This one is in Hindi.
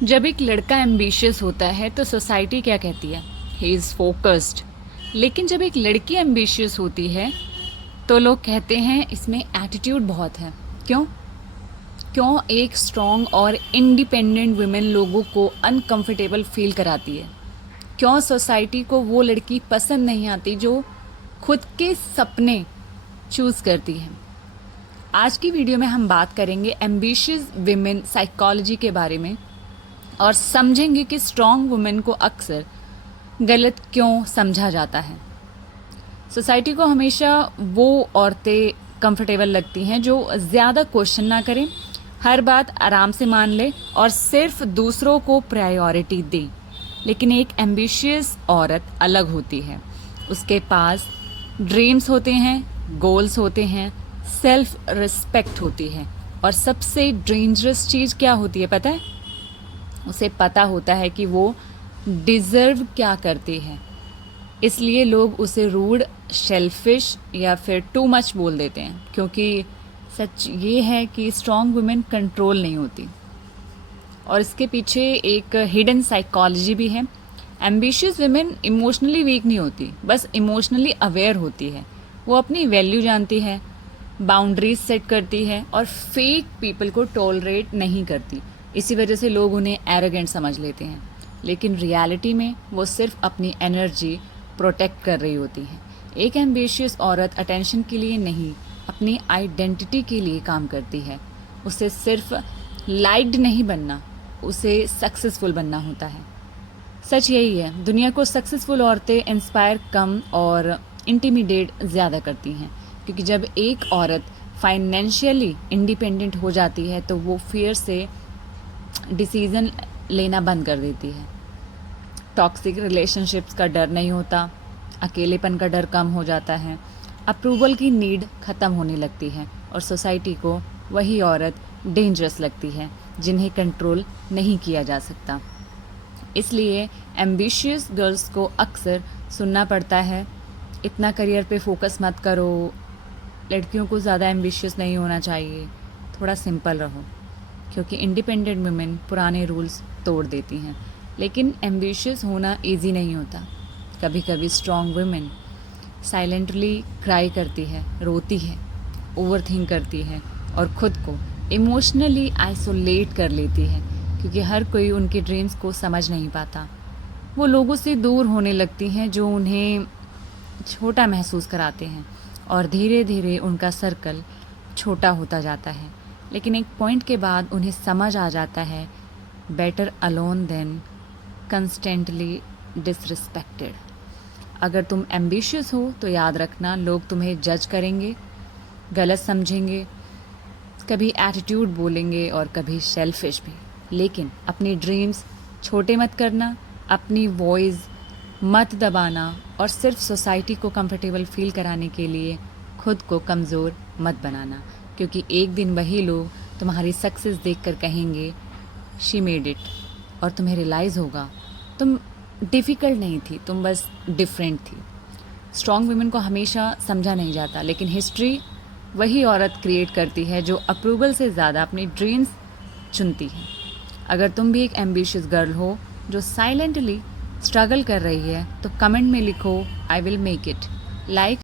जब एक लड़का एम्बिशियस होता है तो सोसाइटी क्या कहती है? He is focused. लेकिन जब एक लड़की एम्बिशियस होती है तो लोग कहते हैं इसमें एटीट्यूड बहुत है। क्यों? क्यों एक स्ट्रॉन्ग और इंडिपेंडेंट वुमेन लोगों को अनकंफर्टेबल फील कराती है? क्यों सोसाइटी को वो लड़की पसंद नहीं आती जो खुद के सपने चूज़ करती है? आज की वीडियो में हम बात करेंगे एम्बिशियस विमेन साइकोलॉजी के बारे में और समझेंगे कि स्ट्रॉन्ग वुमेन को अक्सर गलत क्यों समझा जाता है। सोसाइटी को हमेशा वो औरतें कंफर्टेबल लगती हैं जो ज़्यादा क्वेश्चन ना करें, हर बात आराम से मान ले और सिर्फ दूसरों को प्रायोरिटी दे। लेकिन एक एम्बिशियस औरत अलग होती है। उसके पास ड्रीम्स होते हैं, गोल्स होते हैं, सेल्फ रिस्पेक्ट होती है और सबसे डेंजरस चीज़ क्या होती है पता है? उसे पता होता है कि वो डिज़र्व क्या करती है। इसलिए लोग उसे रूड, शेल्फिश या फिर टू मच बोल देते हैं, क्योंकि सच ये है कि स्ट्रॉन्ग वुमेन कंट्रोल नहीं होती और इसके पीछे एक हिडन साइकोलॉजी भी है। एम्बिशियस वुमेन इमोशनली वीक नहीं होती, बस इमोशनली अवेयर होती है। वो अपनी वैल्यू जानती है, बाउंड्रीज सेट करती है और फेक पीपल को टॉलरेट नहीं करती। इसी वजह से लोग उन्हें एरोगेंट समझ लेते हैं, लेकिन रियलिटी में वो सिर्फ अपनी एनर्जी प्रोटेक्ट कर रही होती है। एक एम्बिशियस औरत अटेंशन के लिए नहीं, अपनी आइडेंटिटी के लिए काम करती है। उसे सिर्फ लाइक्ड नहीं बनना, उसे सक्सेसफुल बनना होता है। सच यही है, दुनिया को सक्सेसफुल औरतें इंस्पायर कम और इंटिमिडेट ज़्यादा करती हैं, क्योंकि जब एक औरत फाइनेंशियली इंडिपेंडेंट हो जाती है तो वो फियर से डिसीज़न लेना बंद कर देती है। टॉक्सिक रिलेशनशिप्स का डर नहीं होता, अकेलेपन का डर कम हो जाता है, अप्रूवल की नीड ख़त्म होने लगती है और सोसाइटी को वही औरत डेंजरस लगती है जिन्हें कंट्रोल नहीं किया जा सकता। इसलिए एम्बिशियस गर्ल्स को अक्सर सुनना पड़ता है, इतना करियर पे फोकस मत करो, लड़कियों को ज़्यादा एम्बिशियस नहीं होना चाहिए, थोड़ा सिंपल रहो, क्योंकि इंडिपेंडेंट वुमेन पुराने रूल्स तोड़ देती हैं। लेकिन एम्बिशियस होना इजी नहीं होता। कभी कभी स्ट्रॉन्ग वुमेन साइलेंटली क्राई करती है, रोती है, ओवर थिंक करती है और ख़ुद को इमोशनली आइसोलेट कर लेती है, क्योंकि हर कोई उनके ड्रीम्स को समझ नहीं पाता। वो लोगों से दूर होने लगती हैं जो उन्हें छोटा महसूस कराते हैं और धीरे धीरे उनका सर्कल छोटा होता जाता है। लेकिन एक पॉइंट के बाद उन्हें समझ आ जाता है, better alone than constantly disrespected. अगर तुम एम्बिशियस हो तो याद रखना, लोग तुम्हें जज करेंगे, गलत समझेंगे, कभी एटीट्यूड बोलेंगे और कभी सेल्फिश भी। लेकिन अपनी ड्रीम्स छोटे मत करना, अपनी वॉइस मत दबाना और सिर्फ सोसाइटी को कंफर्टेबल फील कराने के लिए खुद को कमज़ोर मत बनाना, क्योंकि एक दिन वही लोग तुम्हारी सक्सेस देखकर कहेंगे शी मेड इट, और तुम्हें रियलाइज़ होगा तुम डिफ़िकल्ट नहीं थी, तुम बस डिफरेंट थी। स्ट्रॉन्ग वुमेन को हमेशा समझा नहीं जाता, लेकिन हिस्ट्री वही औरत क्रिएट करती है जो अप्रूवल से ज़्यादा अपनी ड्रीम्स चुनती है। अगर तुम भी एक एम्बिशियस गर्ल हो जो साइलेंटली स्ट्रगल कर रही है तो कमेंट में लिखो, I will make it. Like